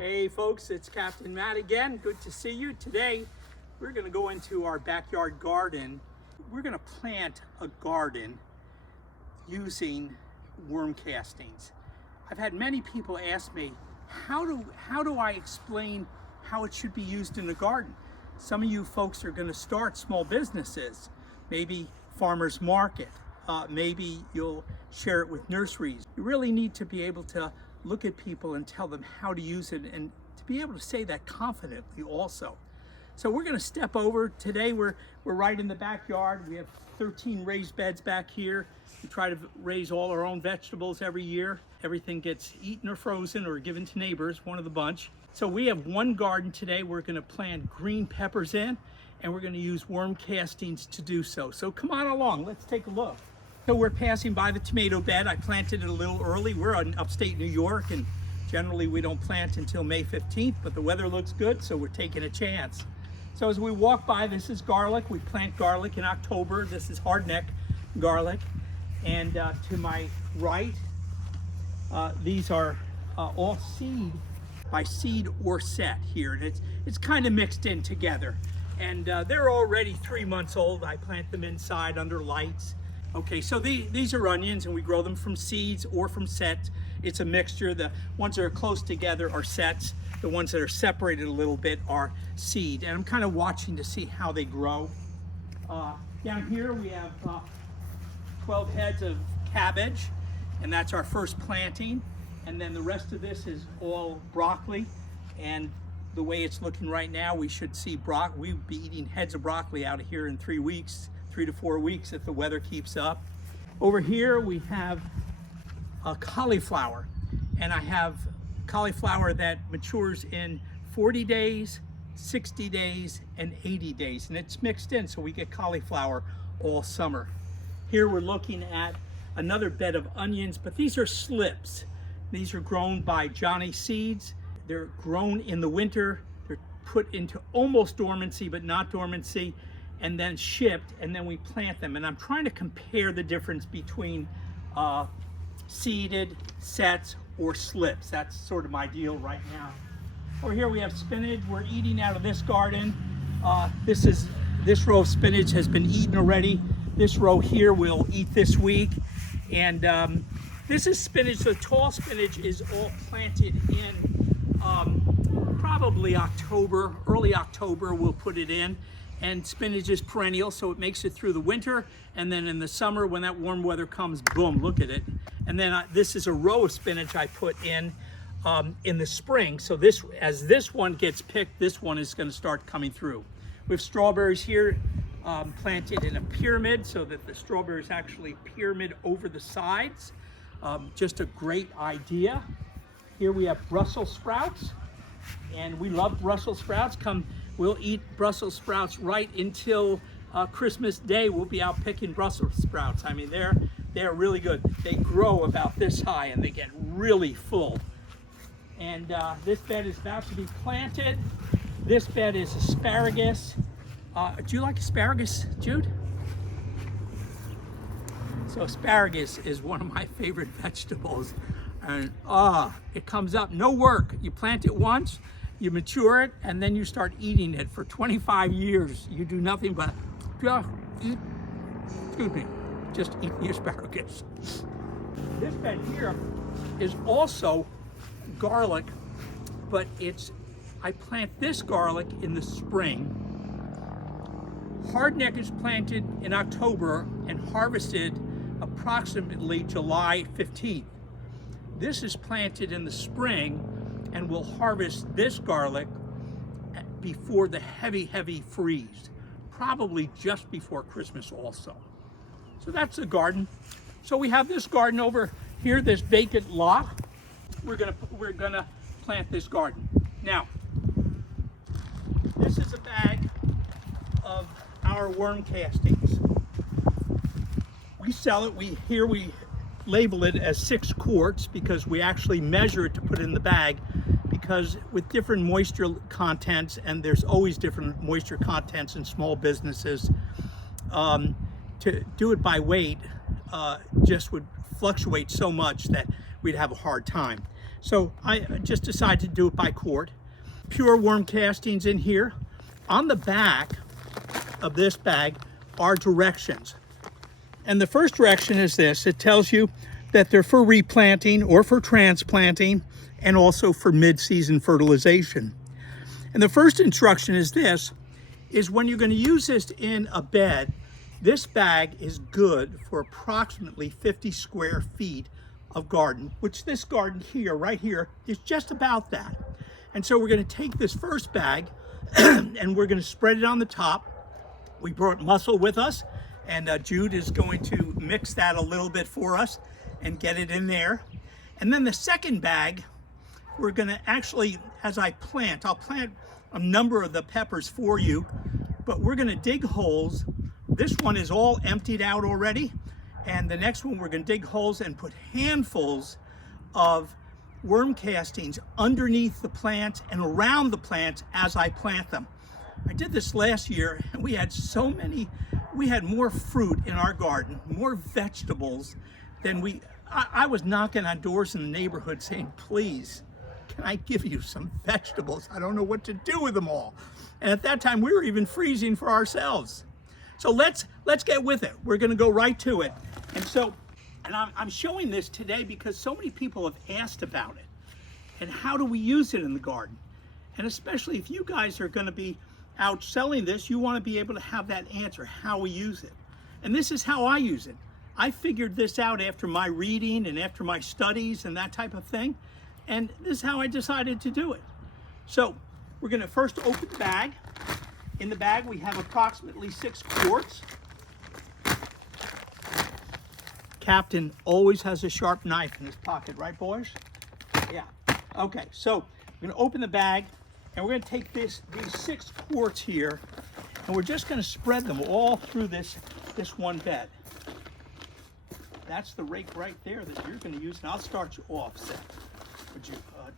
Hey folks, it's Captain Matt again. Good to see you. Today we're going to go into our backyard garden. We're going to plant a garden using worm castings. I've had many people ask me, how do I explain how it should be used in a garden? Some of you folks are going to start small businesses, maybe farmers market, maybe you'll share it with nurseries. You really need to be able to look at people and tell them how to use it, and to be able to say that confidently also. So we're going to step over. Today we're right in the backyard. We have 13 raised beds back here. We try to raise all our own vegetables every year. Everything gets eaten or frozen or given to neighbors, one of the bunch. So we have one garden today. We're going to plant green peppers in, and we're going to use worm castings to do so. So come on along, let's take a look. So we're passing by the tomato bed. I planted it a little early. We're in upstate New York, and generally we don't plant until May 15th, but the weather looks good, so we're taking a chance. So as we walk by, this is garlic. We plant garlic in October. This is hardneck garlic. And to my right, these are all seed, by seed or set here. And it's kind of mixed in together. And they're already 3 months old. I plant them inside under lights. Okay, so these are onions, and we grow them from seeds or from sets. It's a mixture. The ones that are close together are sets. The ones that are separated a little bit are seed. And I'm kind of watching to see how they grow. Down here we have 12 heads of cabbage, and that's our first planting. And then the rest of this is all broccoli. And the way it's looking right now, we should see we'll be eating heads of broccoli out of here in 3 weeks. 3 to 4 weeks if the weather keeps up. Over here we have a cauliflower, and I have cauliflower that matures in 40 days, 60 days, and 80 days, and it's mixed in, so we get cauliflower all summer. Here we're looking at another bed of onions, but these are slips. These are grown by Johnny Seeds. They're grown in the winter. They're put into almost dormancy, but not dormancy, and then shipped, and then we plant them. And I'm trying to compare the difference between seeded, sets, or slips. That's sort of my deal right now. Over here we have spinach. We're eating out of this garden. This row of spinach has been eaten already. This row here we'll eat this week. And this is spinach. The tall spinach is all planted in probably October, early October we'll put it in. And spinach is perennial, so it makes it through the winter, and then in the summer when that warm weather comes, boom, look at it. And then this is a row of spinach I put in the spring. So as this one gets picked, this one is going to start coming through. We have strawberries here planted in a pyramid, so that the strawberries actually pyramid over the sides. Just a great idea. Here we have Brussels sprouts, and we love Brussels sprouts. We'll eat Brussels sprouts right until Christmas Day. We'll be out picking Brussels sprouts. I mean, they're really good. They grow about this high, and they get really full. And this bed is about to be planted. This bed is asparagus. Do you like asparagus, Jude? So asparagus is one of my favorite vegetables. And it comes up, no work. You plant it once, you mature it, and then you start eating it for 25 years. You do nothing but, just eat the asparagus. This bed here is also garlic, but I plant this garlic in the spring. Hardneck is planted in October and harvested approximately July 15th. This is planted in the spring, and we'll harvest this garlic before the heavy freeze, probably just before Christmas also. So that's the garden. So we have this garden over here, this vacant lot. We're gonna plant this garden. Now, this is a bag of our worm castings. We sell it, we label it as 6 quarts because we actually measure it to put it in the bag, because with different moisture contents, and there's always different moisture contents in small businesses, to do it by weight just would fluctuate so much that we'd have a hard time. So I just decided to do it by quart. Pure worm castings in here. On the back of this bag are directions. And the first direction is this. It tells you that they're for replanting or for transplanting and also for mid-season fertilization. And the first instruction is this, is when you're going to use this in a bed, this bag is good for approximately 50 square feet of garden, which this garden here, right here, is just about that. And so we're going to take this first bag and we're going to spread it on the top. We brought mussel with us, and Jude is going to mix that a little bit for us and get it in there. And then the second bag, we're going to actually, as I plant, I'll plant a number of the peppers for you, but we're going to dig holes. This one is all emptied out already, and the next one we're going to dig holes and put handfuls of worm castings underneath the plants and around the plants as I plant them. I did this last year, and we had so many, we had more fruit in our garden, more vegetables than I was knocking on doors in the neighborhood saying, please, can I give you some vegetables? I don't know what to do with them all. And at that time, we were even freezing for ourselves. So let's get with it. We're going to go right to it. And I'm showing this today because so many people have asked about it. And how do we use it in the garden? And especially if you guys are going to be out selling this, you want to be able to have that answer, how we use it. And this is how I use it. I figured this out after my reading and after my studies and that type of thing. And this is how I decided to do it. So we're going to first open the bag. In the bag we have approximately 6 quarts. Captain always has a sharp knife in his pocket, right boys? Yeah. Okay, so we're going to open the bag and we're going to take these 6 quarts here and we're just going to spread them all through this one bed. That's the rake right there that you're going to use, and I'll start you off, Seth.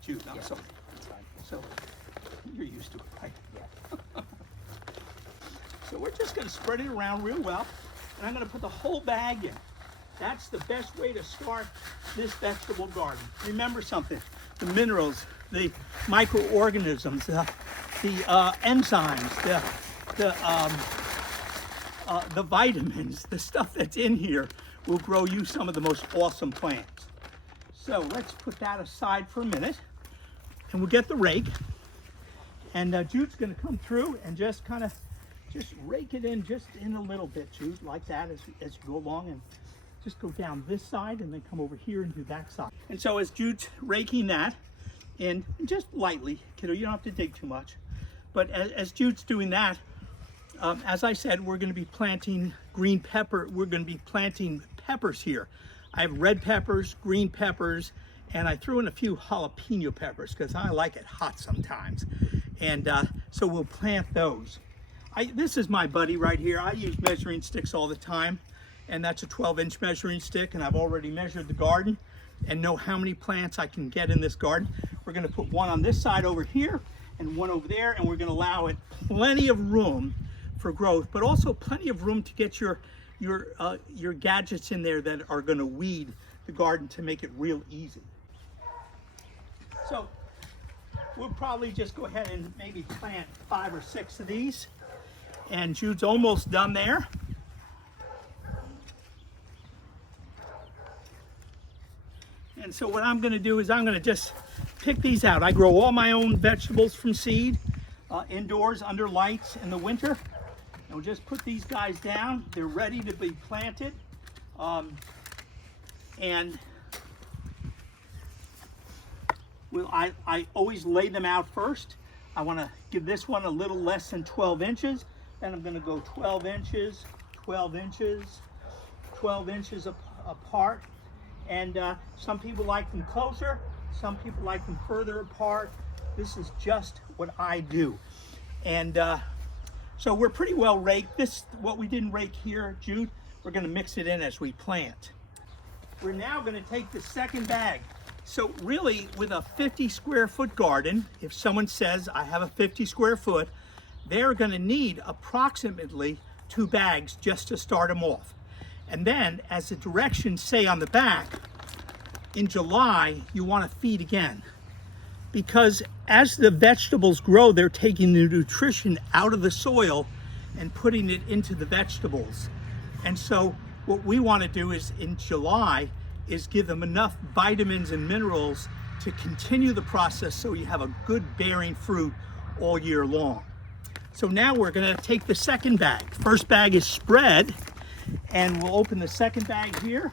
Jude, I'm sorry. That's fine. So you're used to it, right? Yeah. So we're just going to spread it around real well, and I'm going to put the whole bag in. That's the best way to start this vegetable garden. Remember something, the minerals, the microorganisms, the enzymes, the vitamins, the stuff that's in here will grow you some of the most awesome plants. So let's put that aside for a minute, and we'll get the rake. And Jude's going to come through and just kind of rake it in just in a little bit, Jude, like that as you go along, and just go down this side and then come over here and do that side. And so as Jude's raking that in, just lightly, kiddo, you don't have to dig too much, but as Jude's doing that, as I said, we're going to be planting green pepper. We're going to be planting peppers here. I have red peppers, green peppers, and I threw in a few jalapeno peppers because I like it hot sometimes. And so we'll plant those. This is my buddy right here. I use measuring sticks all the time, and that's a 12-inch measuring stick, and I've already measured the garden and know how many plants I can get in this garden. We're going to put one on this side over here and one over there, and we're going to allow it plenty of room for growth, but also plenty of room to get your gadgets in there that are going to weed the garden to make it real easy. So we'll probably just go ahead and maybe plant 5 or 6 of these, and Jude's almost done there. And so what I'm going to do is I'm going to just pick these out. I grow all my own vegetables from seed indoors under lights in the winter. And we'll just put these guys down. They're ready to be planted. And I always lay them out first. I want to give this one a little less than 12 inches. Then I'm going to go 12 inches, 12 inches, 12 inches apart. And some people like them closer. Some people like them further apart. This is just what I do. And so we're pretty well raked. This, what we didn't rake here, Jude, we're going to mix it in as we plant. We're now going to take the second bag. So really, with a 50 square foot garden, if someone says I have a 50 square foot, they're going to need approximately 2 bags just to start them off. And then, as the directions say on the back, in July, you want to feed again, because as the vegetables grow, they're taking the nutrition out of the soil and putting it into the vegetables. And so what we want to do is in July is give them enough vitamins and minerals to continue the process so you have a good bearing fruit all year long. So now we're going to take the second bag. First bag is spread, and we'll open the second bag here.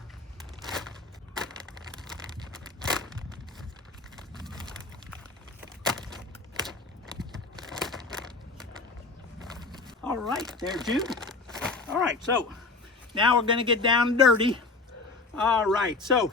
All right, there, Jude. All right, so now we're going to get down and dirty. All right, so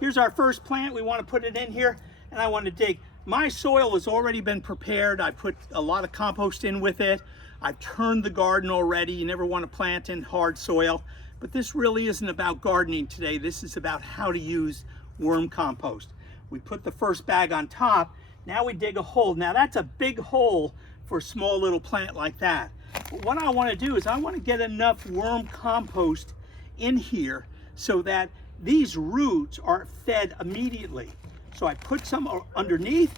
here's our first plant. We want to put it in here, and I want to dig. My soil has already been prepared. I put a lot of compost in with it. I've turned the garden already. You never want to plant in hard soil, but this really isn't about gardening today. This is about how to use worm compost. We put the first bag on top. Now we dig a hole. Now that's a big hole for a small little plant like that. But what I want to do is I want to get enough worm compost in here so that these roots are fed immediately. So I put some underneath,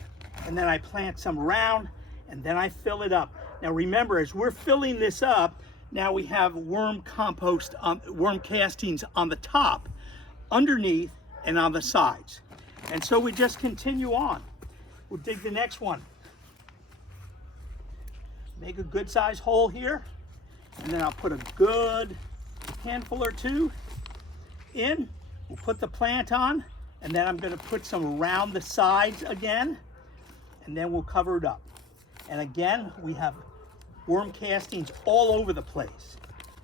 and then I plant some around, and then I fill it up. Now remember, as we're filling this up, now we have worm compost, worm castings on the top, underneath, and on the sides. And so we just continue on. We'll dig the next one. Make a good size hole here, and then I'll put a good handful or two in. We'll put the plant on, and then I'm going to put some around the sides again, and then we'll cover it up. And again, we have worm castings all over the place.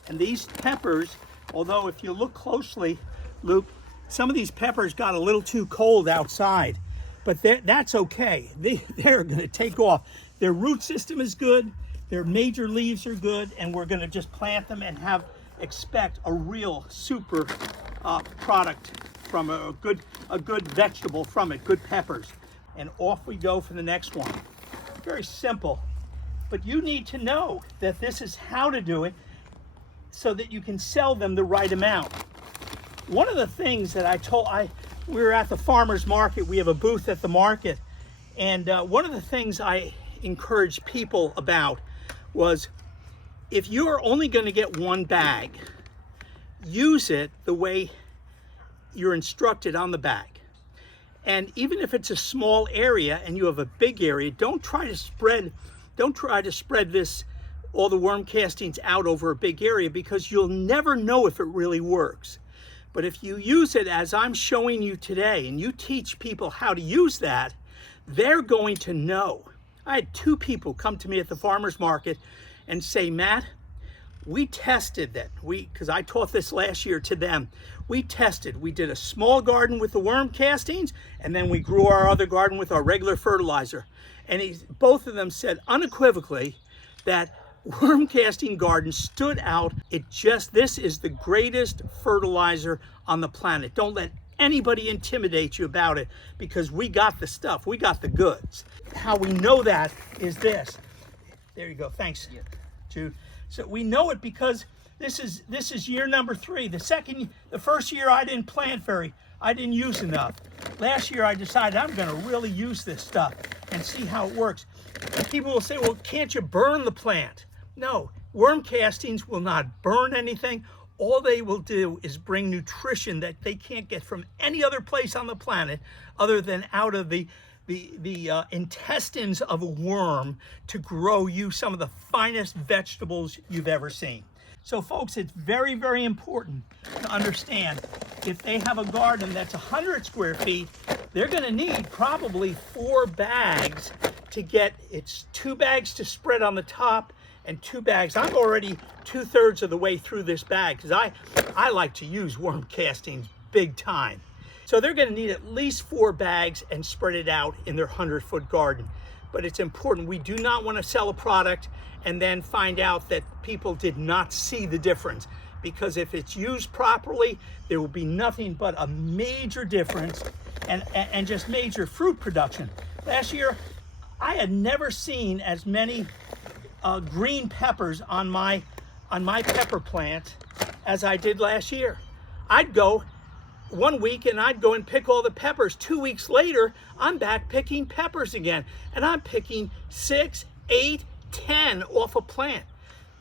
And these peppers, although if you look closely, Luke, some of these peppers got a little too cold outside, but that's okay. They're going to take off. Their root system is good, their major leaves are good, and we're going to just plant them and expect a real super product from a good vegetable from it, good peppers. And off we go for the next one. Very simple, but you need to know that this is how to do it so that you can sell them the right amount. One of the things that we were at the farmer's market. We have a booth at the market, and one of the things I encouraged people about was, if you're only going to get one bag, use it the way you're instructed on the bag. And even if it's a small area and you have a big area, don't try to spread this, all the worm castings out over a big area, because you'll never know if it really works. But if you use it as I'm showing you today, and you teach people how to use that, they're going to know. I had 2 people come to me at the farmer's market and say, Matt, we tested that. Because I taught this last year to them. We did a small garden with the worm castings, and then we grew our other garden with our regular fertilizer. And both of them said unequivocally that worm casting garden stood out. This is the greatest fertilizer on the planet. Don't let anybody intimidate you about it, because we got the stuff, we got the goods. How we know that is this. There you go, thanks, Jude. So we know it because this is year number 3. The first year I didn't plant I didn't use enough. Last year I decided I'm gonna really use this stuff and see how it works. And people will say, well, can't you burn the plant? No, worm castings will not burn anything. All they will do is bring nutrition that they can't get from any other place on the planet other than out of the intestines of a worm to grow you some of the finest vegetables you've ever seen. So folks, it's very, very important to understand, if they have a garden that's 100 square feet, they're going to need probably 4 bags to get, it's 2 bags to spread on the top and 2 bags. I'm already 2/3 of the way through this bag, because I like to use worm castings big time. So they're going to need at least 4 bags and spread it out in their 100-foot garden. But it's important. We do not want to sell a product and then find out that people did not see the difference, because if it's used properly, there will be nothing but a major difference and just major fruit production. Last year, I had never seen as many green peppers on my pepper plant as I did last year. I'd go one week and I'd go and pick all the peppers. 2 weeks later, I'm back picking peppers again. And I'm picking 6, 8, 10 off a plant.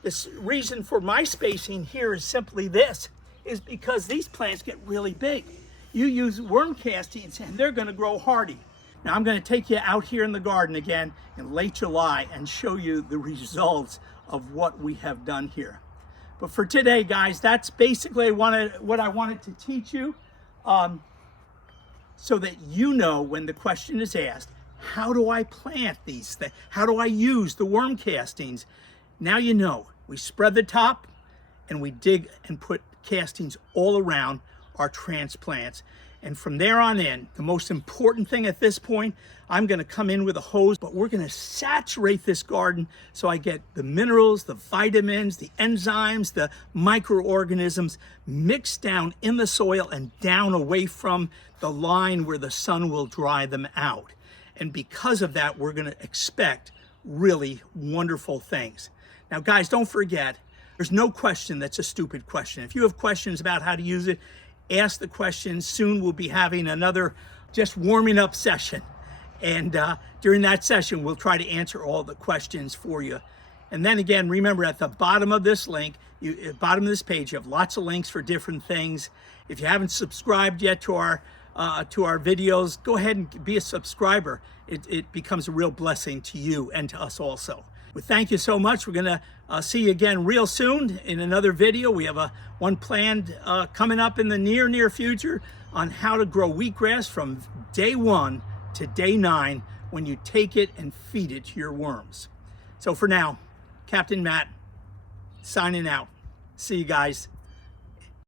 The reason for my spacing here is simply this, is because these plants get really big. You use worm castings and they're gonna grow hardy. Now I'm gonna take you out here in the garden again in late July and show you the results of what we have done here. But for today, guys, that's basically what I wanted to teach you, so that you know when the question is asked, how do I plant these things? How do I use the worm castings? Now you know. We spread the top and we dig and put castings all around our transplants. And from there on in, the most important thing at this point, I'm gonna come in with a hose, but we're gonna saturate this garden so I get the minerals, the vitamins, the enzymes, the microorganisms mixed down in the soil and down away from the line where the sun will dry them out. And because of that, we're gonna expect really wonderful things. Now guys, don't forget, there's no question that's a stupid question. If you have questions about how to use it, ask the questions. Soon we'll be having another just warming up session. And during that session, we'll try to answer all the questions for you. And then again, remember at the bottom of this link, at the bottom of this page, you have lots of links for different things. If you haven't subscribed yet to our videos, go ahead and be a subscriber. It becomes a real blessing to you and to us also. Well, thank you so much. We're gonna see you again real soon in another video. We have one planned coming up in the near future on how to grow wheatgrass from day 1 to day 9 when you take it and feed it to your worms. So for now, Captain Matt signing out. See you guys.